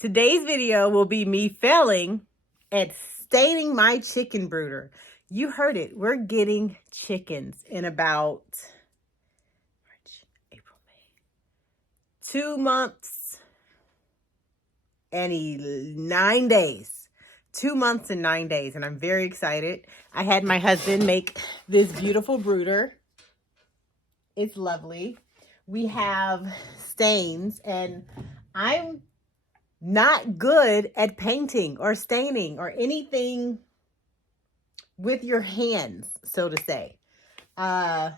Today's video will be me failing at staining my chicken brooder. You heard it. We're getting chickens in about March, April, May. 2 months and 9 days. 2 months and 9 days. And I'm very excited. I had my husband make this beautiful brooder. It's lovely. We have stains, and I'm not good at painting or staining or anything with your hands, so to say. So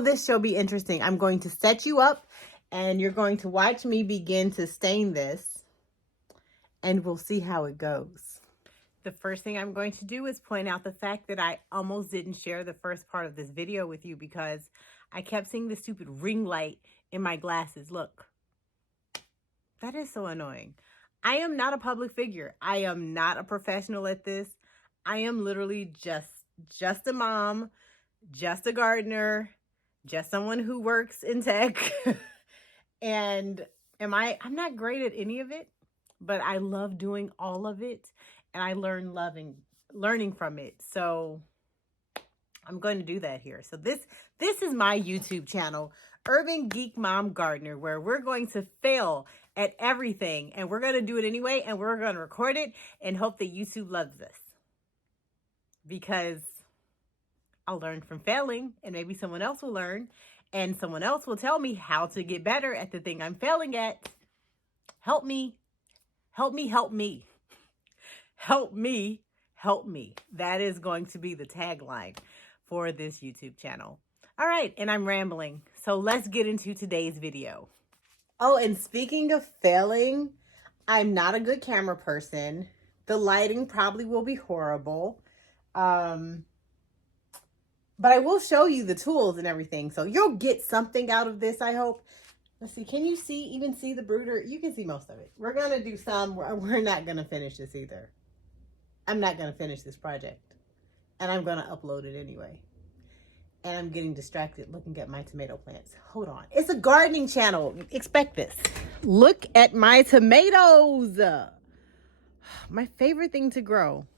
this shall be interesting. I'm going to set you up and you're going to watch me begin to stain this, and we'll see how it goes. The first thing I'm going to do is point out the fact that I almost didn't share the first part of this video with you because I kept seeing the stupid ring light in my glasses. Look. That is so annoying. I am not a public figure. I am not a professional at this. I am literally just a mom, just a gardener, just someone who works in tech. And I'm not great at any of it, but I love doing all of it, and I learning from it. So I'm going to do that here. So this is my YouTube channel, Urban Geek Mom Gardener, where we're going to fail at everything, and we're going to do it anyway, and we're going to record it and hope that YouTube loves us, because I'll learn from failing, and maybe someone else will learn, and someone else will tell me how to get better at the thing I'm failing at. Help me. Help me, help me. Help me, help me. That is going to be the tagline for this YouTube channel. All right, and I'm rambling, so let's get into today's video. Oh, and speaking of failing, I'm not a good camera person. The lighting probably will be horrible. But I will show you the tools and everything, so you'll get something out of this, I hope. Let's see, can you even see the brooder? You can see most of it. We're going to do some. We're not going to finish this either. I'm not going to finish this project, and I'm going to upload it anyway. And I'm getting distracted looking at my tomato plants. Hold on. It's a gardening channel. Expect this. Look at my tomatoes. My favorite thing to grow.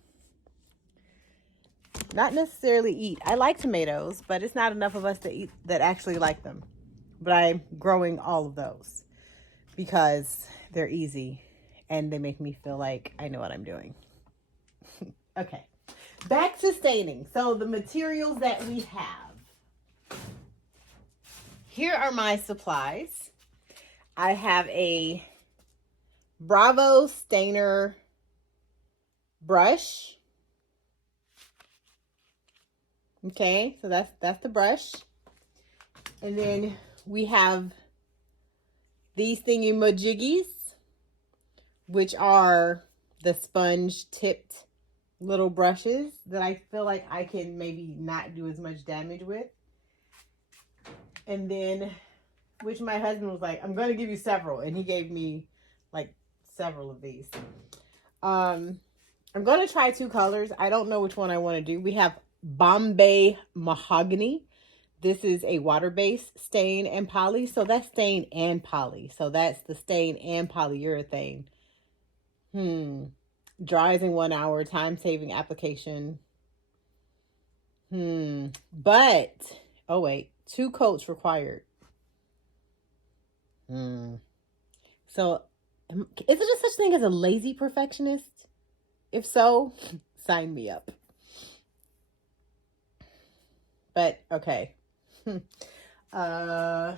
Not necessarily eat. I like tomatoes, but it's not enough of us to eat that actually like them. But I'm growing all of those because they're easy and they make me feel like I know what I'm doing. Okay. Back to staining. So the materials that we have. Here are my supplies. I have a Bravo stainer brush. Okay, so that's the brush. And then we have these thingy-majiggies, which are the sponge tipped little brushes that I feel like I can maybe not do as much damage with. And then, which my husband was like, I'm going to give you several. And he gave me like several of these. I'm going to try 2 colors. I don't know which one I want to do. We have Bombay Mahogany. This is a water-based stain and poly. So that's stain and poly. So that's the stain and polyurethane. Dries in 1 hour, time-saving application. But, oh wait, 2 coats required. So, is there just such thing as a lazy perfectionist? If so, sign me up. But, okay. Then I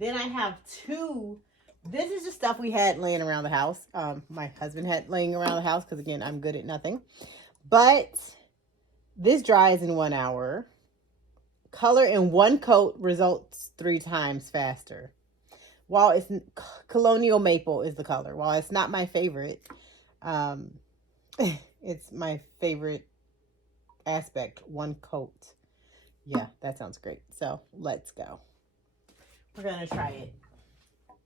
have 2. This is just stuff we had laying around the house. My husband had laying around the house because, again, I'm good at nothing. But this dries in 1 hour. Color in 1 coat results 3 times faster. While it's Colonial Maple is the color. While it's not my favorite, it's my favorite aspect. 1 coat. Yeah, that sounds great. So let's go. We're going to try it.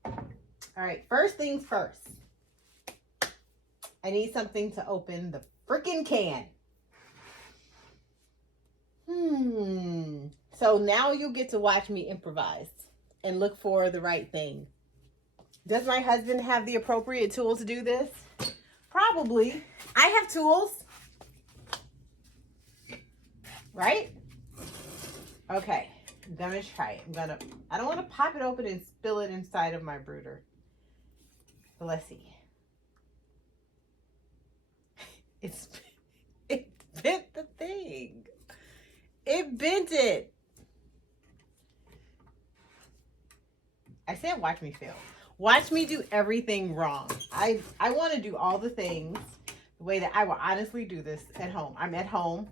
All right, first things first. I need something to open the freaking can. So now you'll get to watch me improvise and look for the right thing. Does my husband have the appropriate tools to do this? Probably. I have tools. Right? Okay. I'm gonna try it. I don't want to pop it open and spill it inside of my brooder. But let's see. It bent the thing. It bent it. I said watch me fail. Watch me do everything wrong. I want to do all the things the way that I will honestly do this at home. I'm at home.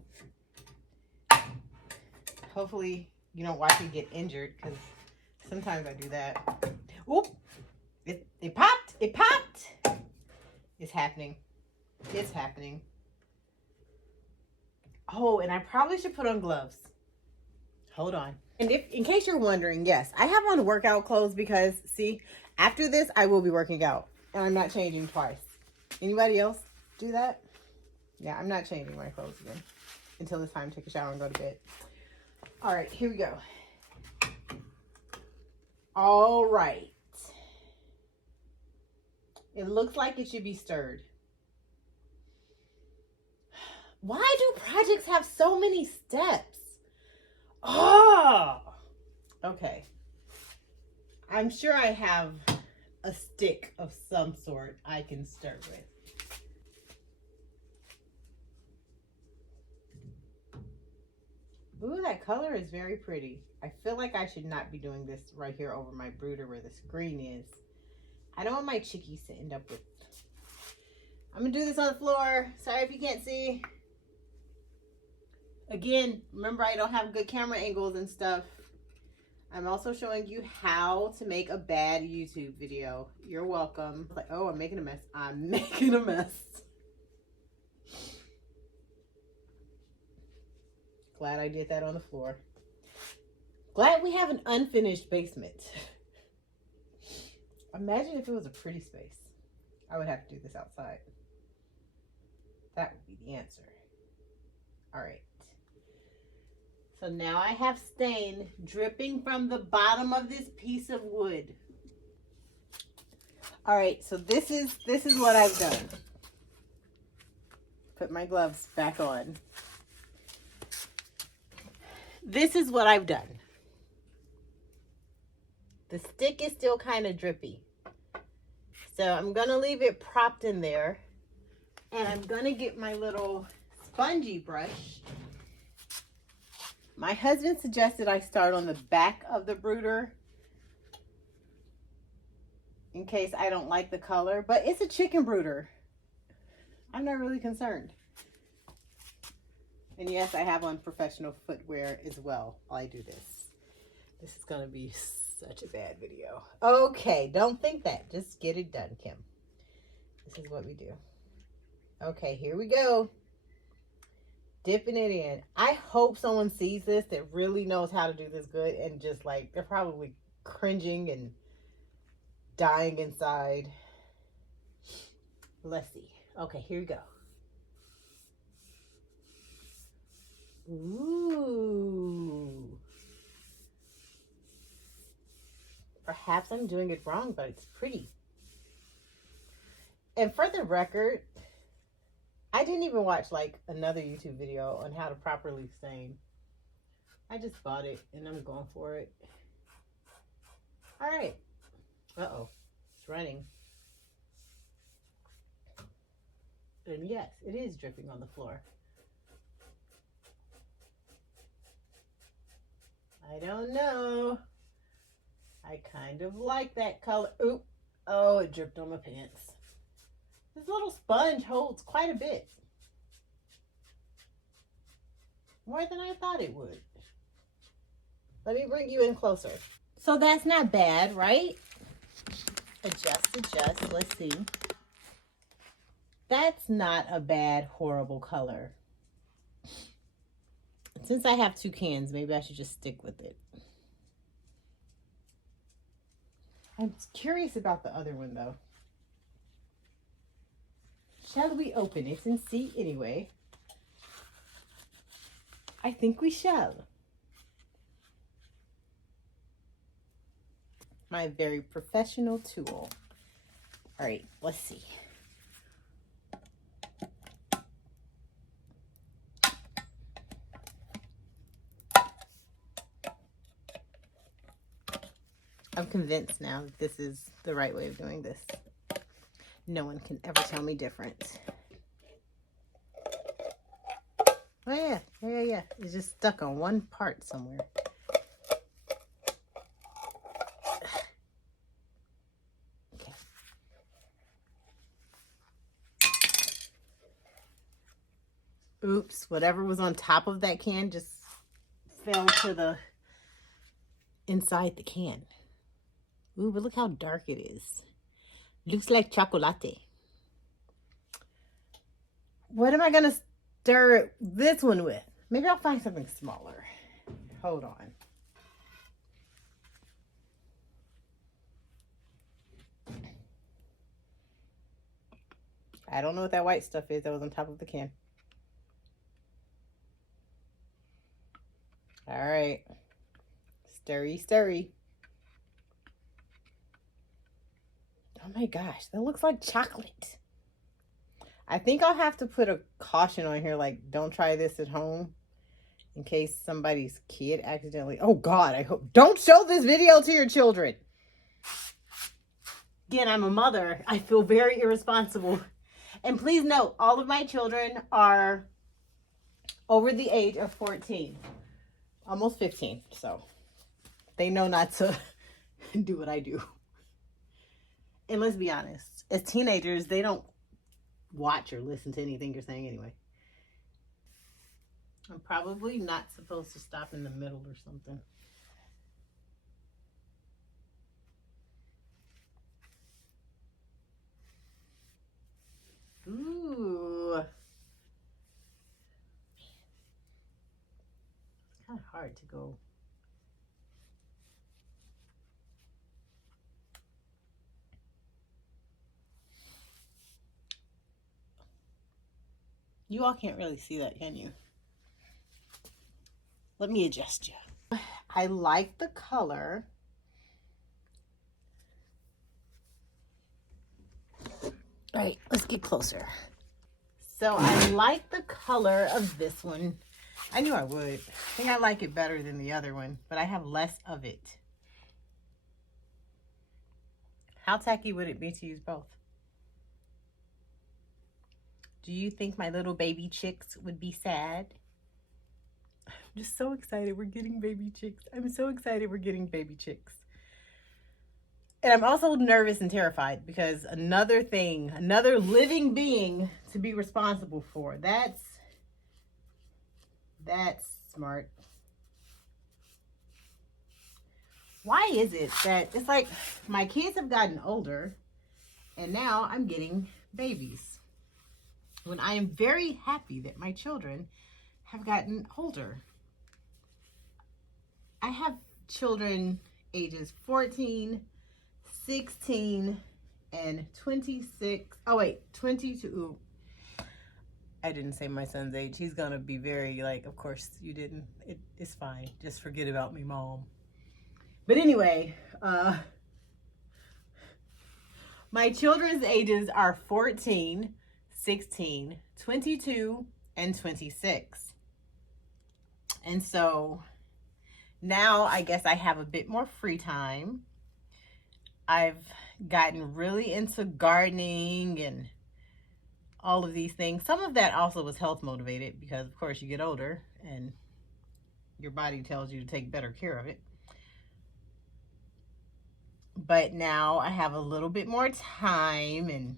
Hopefully you don't watch me get injured, because sometimes I do that. Oop! It popped. It popped. It's happening. It's happening. Oh, and I probably should put on gloves. Hold on. And in case you're wondering, yes, I have on workout clothes because, see, after this, I will be working out. And I'm not changing twice. Anybody else do that? Yeah, I'm not changing my clothes again until it's time to take a shower and go to bed. All right, here we go. All right. It looks like it should be stirred. Why do projects have so many steps? Oh, okay. I'm sure I have a stick of some sort I can stir with. Ooh, that color is very pretty. I feel like I should not be doing this right here over my brooder where the screen is. I don't want my chickies to end up with... I'm going to do this on the floor. Sorry if you can't see. Again, remember I don't have good camera angles and stuff. I'm also showing you how to make a bad YouTube video. You're welcome. Like, oh, I'm making a mess. I'm making a mess. Glad I did that on the floor. Glad we have an unfinished basement. Imagine if it was a pretty space. I would have to do this outside. That would be the answer. All right. So now I have stain dripping from the bottom of this piece of wood. All right, so this is what I've done. Put my gloves back on. This is what I've done. The stick is still kind of drippy. So I'm going to leave it propped in there. And I'm going to get my little spongy brush. My husband suggested I start on the back of the brooder in case I don't like the color, but it's a chicken brooder. I'm not really concerned. And yes, I have on professional footwear as well while I do this. This is going to be such a bad video. Okay, don't think that. Just get it done, Kim. This is what we do. Okay, here we go. Dipping it in. I hope someone sees this that really knows how to do this good and just like, they're probably cringing and dying inside. Let's see. Okay, here we go. Ooh. Perhaps I'm doing it wrong, but it's pretty. And for the record, I didn't even watch like another YouTube video on how to properly stain. I just bought it and I'm going for it. All right. Uh-oh. It's running. And yes, it is dripping on the floor. I don't know. I kind of like that color. Oop. Oh, it dripped on my pants. This little sponge holds quite a bit. More than I thought it would. Let me bring you in closer. So that's not bad, right? Adjust. Let's see. That's not a bad, horrible color. Since I have two cans, maybe I should just stick with it. I'm curious about the other one, though. Shall we open it and see anyway? I think we shall. My very professional tool. All right, let's see. I'm convinced now that this is the right way of doing this. No one can ever tell me different. Oh yeah. It's just stuck on one part somewhere. Okay. Oops, whatever was on top of that can just fell to the inside the can. Ooh, but look how dark it is. Looks like chocolate. What am I gonna stir this one with? Maybe I'll find something smaller. Hold on. I don't know what that white stuff is that was on top of the can. All right. Stirry, stirry. Oh my gosh, that looks like chocolate. I think I'll have to put a caution on here, like, don't try this at home in case somebody's kid accidentally... Oh God, I hope... Don't show this video to your children. Again, I'm a mother. I feel very irresponsible. And please note, all of my children are over the age of 14. Almost 15, so they know not to do what I do. And let's be honest, as teenagers, they don't watch or listen to anything you're saying anyway. I'm probably not supposed to stop in the middle or something. Ooh. It's kind of hard to go. You all can't really see that, can you? Let me adjust you. I like the color. All right, let's get closer. So I like the color of this one. I knew I would. I think I like it better than the other one, but I have less of it. How tacky would it be to use both? Do you think my little baby chicks would be sad? I'm just so excited we're getting baby chicks. I'm so excited we're getting baby chicks. And I'm also nervous and terrified because another thing, another living being to be responsible for. That's smart. Why is it that it's like my kids have gotten older and now I'm getting babies, when I am very happy that my children have gotten older? I have children ages 14, 16, and 26. Oh wait, 22. I didn't say my son's age. He's gonna be very like, of course you didn't. It's fine. Just forget about me, Mom. But anyway, my children's ages are 14, 16, 22, and 26. And so now I guess I have a bit more free time. I've gotten really into gardening and all of these things. Some of that also was health motivated because, of course, you get older and your body tells you to take better care of it. But now I have a little bit more time and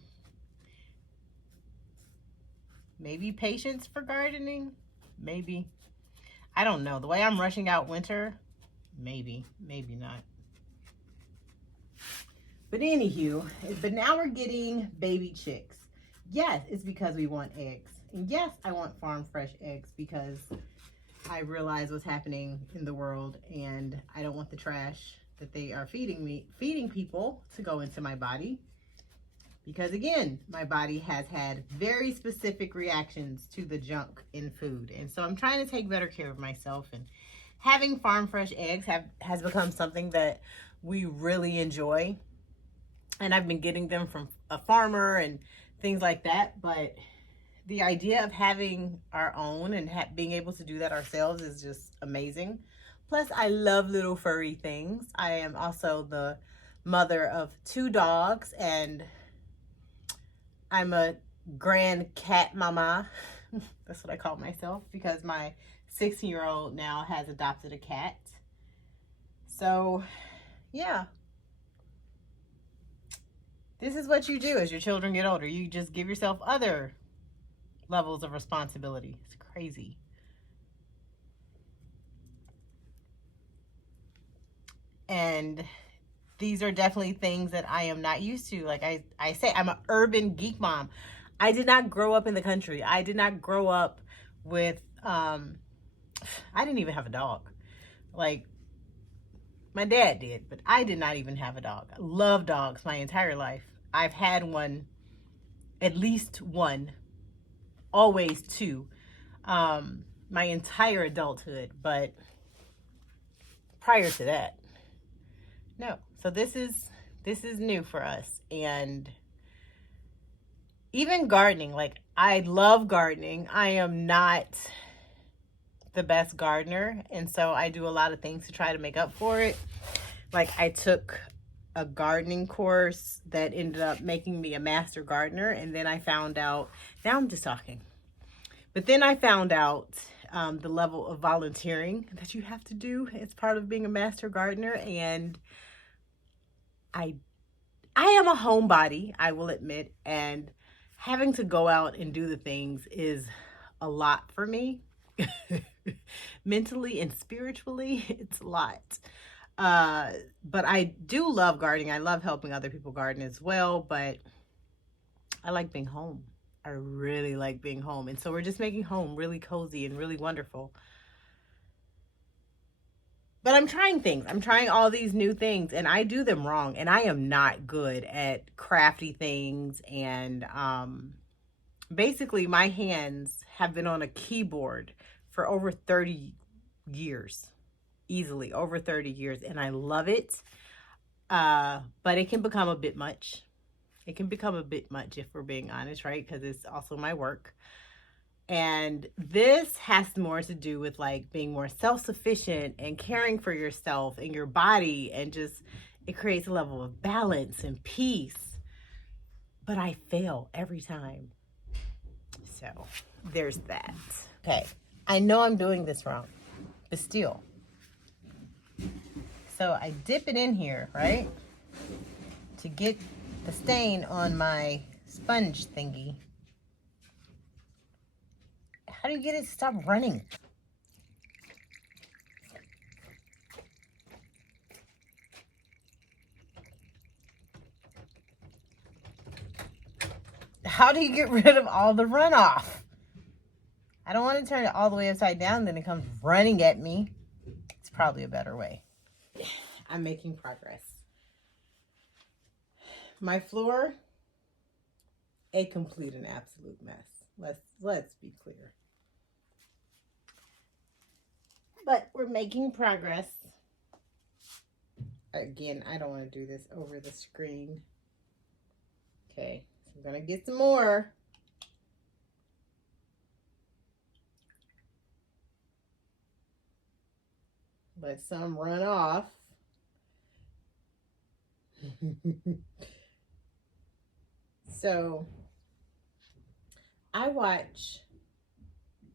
maybe patience for gardening. Maybe. I don't know. The way I'm rushing out winter, maybe not. But anywho, but now we're getting baby chicks. Yes, it's because we want eggs. And yes, I want farm fresh eggs because I realize what's happening in the world and I don't want the trash that they are feeding people to go into my body. Because again, my body has had very specific reactions to the junk in food. And so I'm trying to take better care of myself, and having farm fresh eggs has become something that we really enjoy. and I've been getting them from a farmer and things like that. But the idea of having our own and being able to do that ourselves is just amazing. Plus, I love little furry things. I am also the mother of 2 dogs, and I'm a grand cat mama. That's what I call myself, because my 16-year-old now has adopted a cat. So, yeah. This is what you do as your children get older. You just give yourself other levels of responsibility. It's crazy. And these are definitely things that I am not used to. Like I say, I'm an urban geek mom. I did not grow up in the country. I did not grow up with, I didn't even have a dog. Like, my dad did, but I did not even have a dog. I love dogs my entire life. I've had one, at least one, always 2, my entire adulthood. But prior to that, no. So this is new for us. And even gardening, like, I love gardening. I am not the best gardener, and so I do a lot of things to try to make up for it. Like, I took a gardening course that ended up making me a master gardener, and then I found out, now I'm just talking, but then I found out the level of volunteering that you have to do as part of being a master gardener. And I am a homebody, I will admit, and having to go out and do the things is a lot for me. Mentally and spiritually, it's a lot. But I do love gardening. I love helping other people garden as well, but I like being home. I really like being home. And so we're just making home really cozy and really wonderful. But I'm trying things. I'm trying all these new things, and I do them wrong. And I am not good at crafty things. And basically, my hands have been on a keyboard for over 30 years. Easily over 30 years. And I love it. But it can become a bit much. It can become a bit much, if we're being honest, right? Because it's also my work. And this has more to do with, like, being more self-sufficient and caring for yourself and your body, and just, it creates a level of balance and peace. But I fail every time. So there's that. Okay, I know I'm doing this wrong, but still. So I dip it in here, right, to get the stain on my sponge thingy. How do you get it to stop running? How do you get rid of all the runoff? I don't want to turn it all the way upside down, then it comes running at me. It's probably a better way. I'm making progress. My floor, a complete and absolute mess. Let's be clear. But we're making progress. Again, I don't want to do this over the screen. Okay, so I'm gonna get some more. Let some run off. So I watch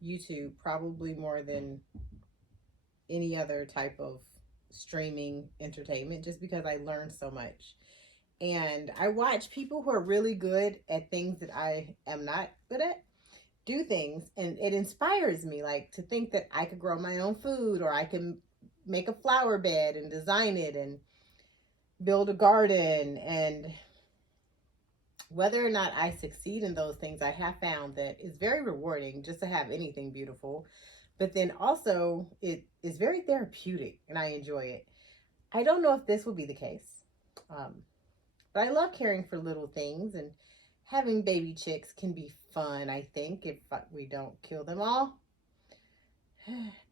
YouTube probably more than any other type of streaming entertainment, just because I learn so much. And I watch people who are really good at things that I am not good at do things, and it inspires me, like, to think that I could grow my own food, or I can make a flower bed and design it and build a garden. And whether or not I succeed in those things, I have found that it's very rewarding just to have anything beautiful. But then also, it is very therapeutic, and I enjoy it. I don't know if this will be the case, but I love caring for little things, and having baby chicks can be fun, I think, if we don't kill them all.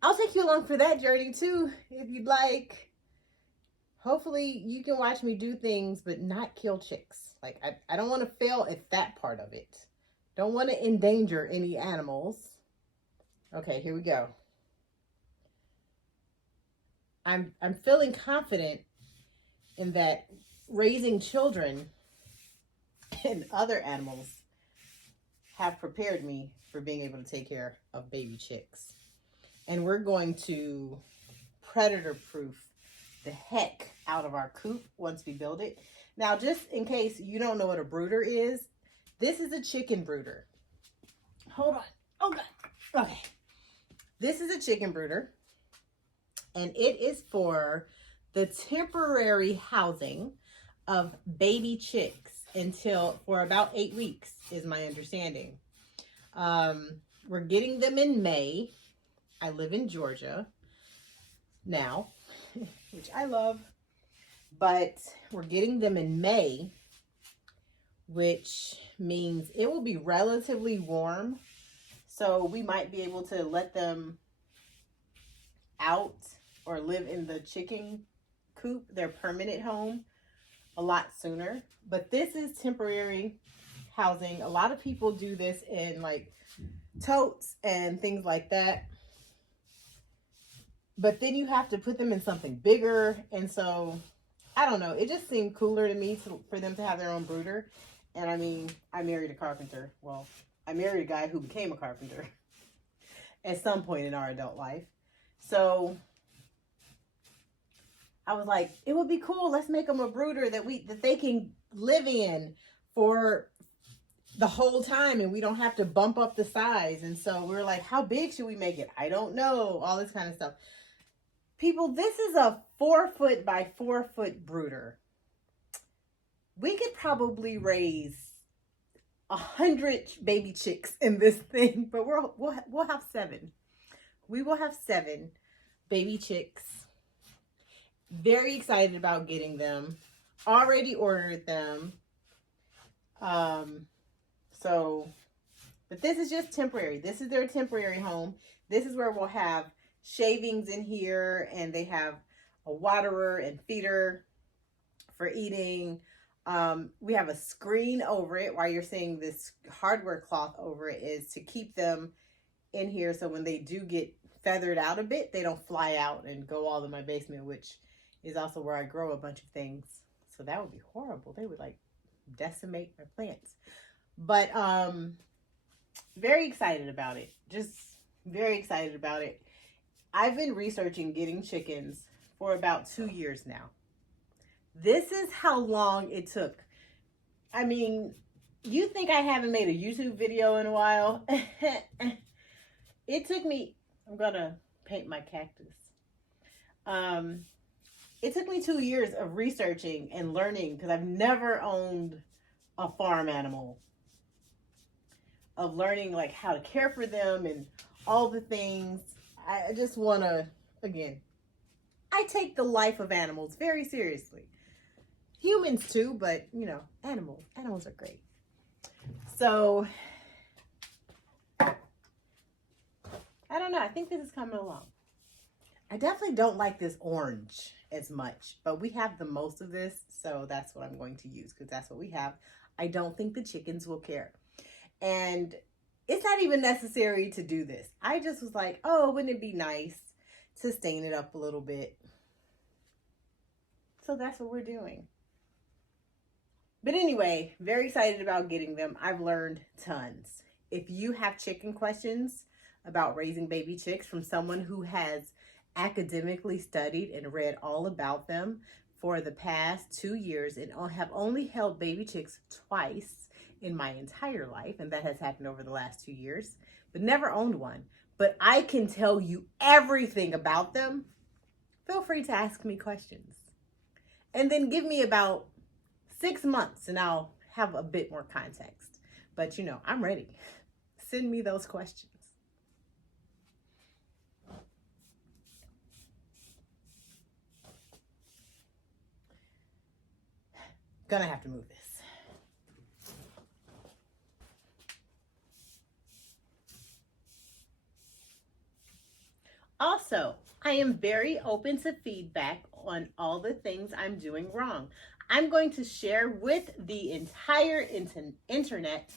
I'll take you along for that journey too, if you'd like. hopefully you can watch me do things, but not kill chicks. Like, I don't want to fail at that part of it. Don't want to endanger any animals. Okay, here we go. I'm feeling confident in that raising children and other animals have prepared me for being able to take care of baby chicks. And we're going to predator proof the heck out of our coop once we build it. Now, just in case you don't know what a brooder is, this is a chicken brooder. Hold on. Oh, God. Okay. This is a chicken brooder, and it is for the temporary housing of baby chicks for about 8 weeks, is my understanding. We're getting them in May. I live in Georgia now, which I love, but we're getting them in May, which means it will be relatively warm. So we might be able to let them out or live in the chicken coop, their permanent home, a lot sooner. But this is temporary housing. A lot of people do this in like totes and things like that. But then you have to put them in something bigger. And so, I don't know. It just seemed cooler to me for them to have their own brooder. And I mean, I married a carpenter. Well, I married a guy who became a carpenter at some point in our adult life. So I was like, it would be cool. Let's make them a brooder that they can live in for the whole time, and we don't have to bump up the size. And so we were like, how big should we make it? I don't know. All this kind of stuff. People, this is a 4-foot by 4-foot brooder. We could probably raise 100 baby chicks in this thing, but we'll have 7. We will have 7 baby chicks. Very excited about getting them. Already ordered them. But this is just temporary. This is their temporary home. This is where we'll have shavings in here, and they have a waterer and feeder for eating. We have a screen over it. While you're seeing this hardware cloth over it is to keep them in here, so when they do get feathered out a bit, they don't fly out and go all in my basement, which is also where I grow a bunch of things. So that would be horrible. They would like decimate my plants. But very excited about it. Just very excited about it. I've been researching getting chickens for about 2 years now. This is how long it took. I mean, you think I haven't made a YouTube video in a while? It took me, I'm gonna paint my cactus. It took me 2 years of researching and learning, because I've never owned a farm animal, of learning like how to care for them and all the things. I just want to, again, I take the life of animals very seriously. Humans too, but you know, animals are great. So I don't know. I think this is coming along. I definitely don't like this orange as much, but we have the most of this, so that's what I'm going to use, because that's what we have. I don't think the chickens will care. And it's not even necessary to do this. I just was like, oh, wouldn't it be nice to stain it up a little bit? So that's what we're doing. But anyway, very excited about getting them. I've learned tons. If you have chicken questions about raising baby chicks from someone who has academically studied and read all about them for the past 2 years and have only held baby chicks twice in my entire life, and that has happened over the last 2 years, but never owned one, but I can tell you everything about them, feel free to ask me questions. And then give me about 6 months and I'll have a bit more context. But you know, I'm ready. Send me those questions. Gonna have to move this. Also, I am very open to feedback on all the things I'm doing wrong. I'm going to share with the entire internet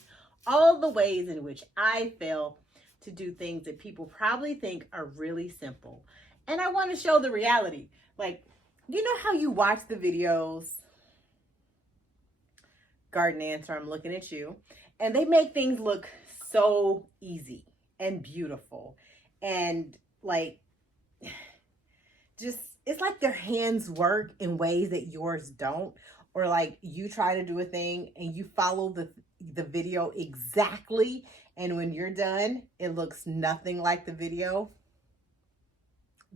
all the ways in which I fail to do things that people probably think are really simple. And I want to show the reality. Like, you know how you watch the videos, Garden Answer, I'm looking at you, and they make things look so easy and beautiful and like just it's like their hands work in ways that yours don't, or like you try to do a thing and you follow the video exactly, and when you're done it looks nothing like the video.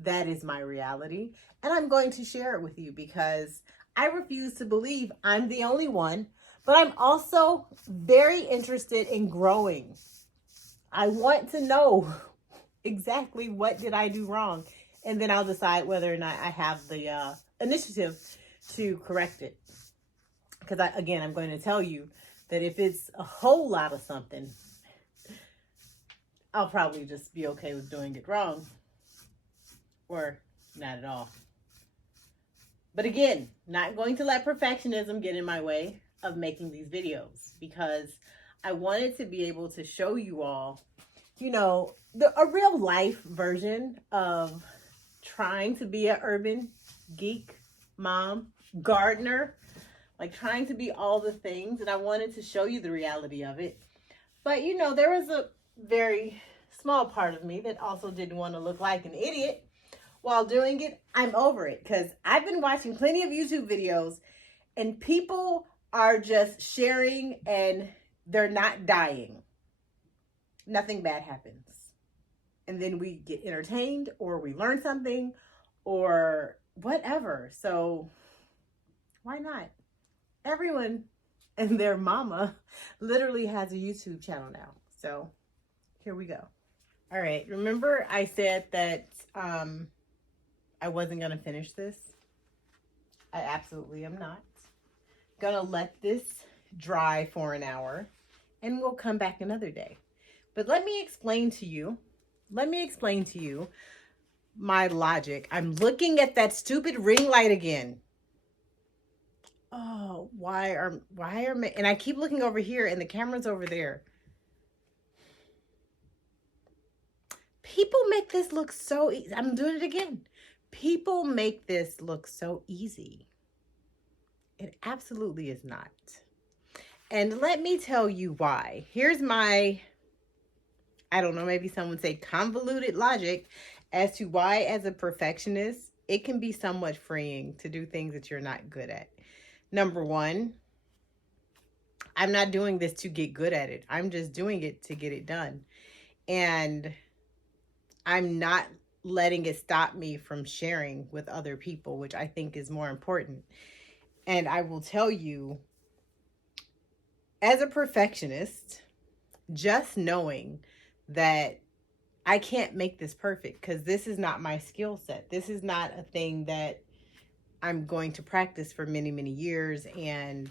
That is my reality, and I'm going to share it with you because I refuse to believe I'm the only one, but I'm also very interested in growing. I want to know exactly what did I do wrong, and then I'll decide whether or not I have the initiative to correct it. Because I'm going to tell you that if it's a whole lot of something, I'll probably just be okay with doing it wrong or not at all. But again, not going to let perfectionism get in my way of making these videos, because I wanted to be able to show you all, a real life version of trying to be an urban geek, mom, gardener, like trying to be all the things. And I wanted to show you the reality of it. But, there was a very small part of me that also didn't want to look like an idiot while doing it. I'm over it because I've been watching plenty of YouTube videos and people are just sharing and they're not dying. Nothing bad happens. And then we get entertained or we learn something or whatever. So why not? Everyone and their mama literally has a YouTube channel now. So here we go. All right. Remember I said that I wasn't going to finish this? I absolutely am not. Gonna let this dry for an hour and we'll come back another day. But let me explain to you my logic. I'm looking at that stupid ring light again. Oh, why are and I keep looking over here and the camera's over there. People make this look so easy. I'm doing it again. People make this look so easy. It absolutely is not. And let me tell you why. Here's my, I don't know, maybe someone would say convoluted logic as to why, as a perfectionist, it can be somewhat freeing to do things that you're not good at. Number one, I'm not doing this to get good at it. I'm just doing it to get it done. And I'm not letting it stop me from sharing with other people, which I think is more important. And I will tell you, as a perfectionist, just knowing that I can't make this perfect because this is not my skill set. This is not a thing that I'm going to practice for many, many years. And,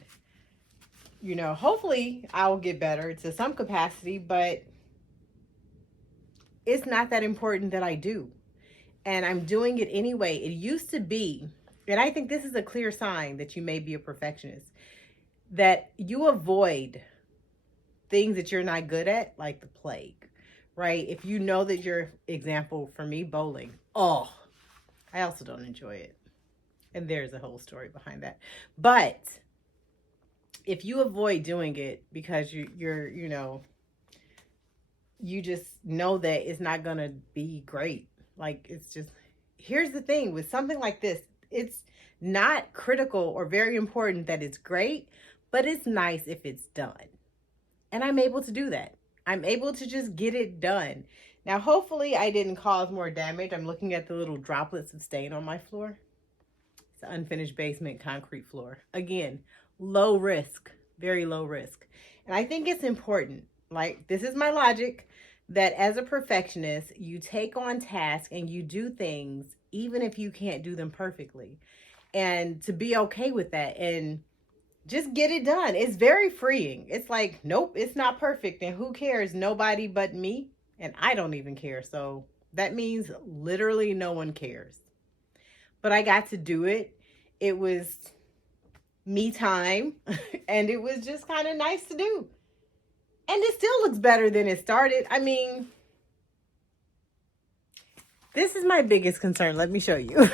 hopefully I'll get better to some capacity, but it's not that important that I do. And I'm doing it anyway. It used to be, and I think this is a clear sign that you may be a perfectionist, that you avoid things that you're not good at, like the plague, right? If you know that your example for me, bowling. Oh, I also don't enjoy it. And there's a whole story behind that. But if you avoid doing it because you're you just know that it's not going to be great. Like, it's just, here's the thing with something like this. It's not critical or very important that it's great, but it's nice if it's done. And I'm able to do that. I'm able to just get it done. Now, hopefully I didn't cause more damage. I'm looking at the little droplets of stain on my floor. It's an unfinished basement concrete floor. Again, low risk, very low risk. And I think it's important, like, this is my logic, that as a perfectionist, you take on tasks and you do things even if you can't do them perfectly. And to be okay with that and just get it done. It's very freeing. It's like, nope, it's not perfect. And who cares? Nobody but me. And I don't even care. So That means literally no one cares. But I got to do it. It was me time, and it was just kind of nice to do. And it still looks better than it started. I mean, this is my biggest concern. Let me show you.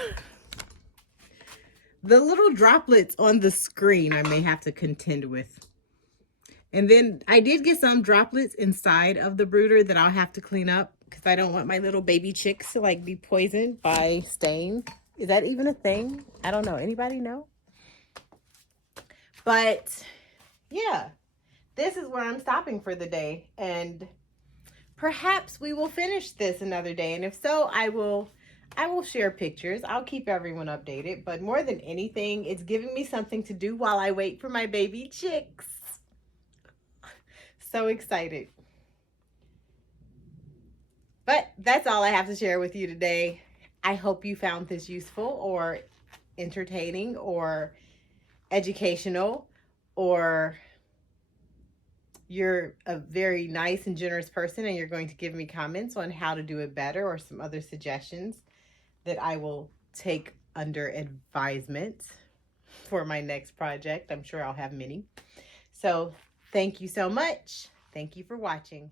The little droplets on the screen I may have to contend with. And then I did get some droplets inside of the brooder that I'll have to clean up because I don't want my little baby chicks to like be poisoned by stain. Is that even a thing? I don't know. Anybody know? But yeah, this is where I'm stopping for the day. And perhaps we will finish this another day. And if so, I will share pictures. I'll keep everyone updated. But more than anything, it's giving me something to do while I wait for my baby chicks. So excited. But that's all I have to share with you today. I hope you found this useful or entertaining or educational, or you're a very nice and generous person and you're going to give me comments on how to do it better or some other suggestions that I will take under advisement for my next project. I'm sure I'll have many. So thank you so much. Thank you for watching.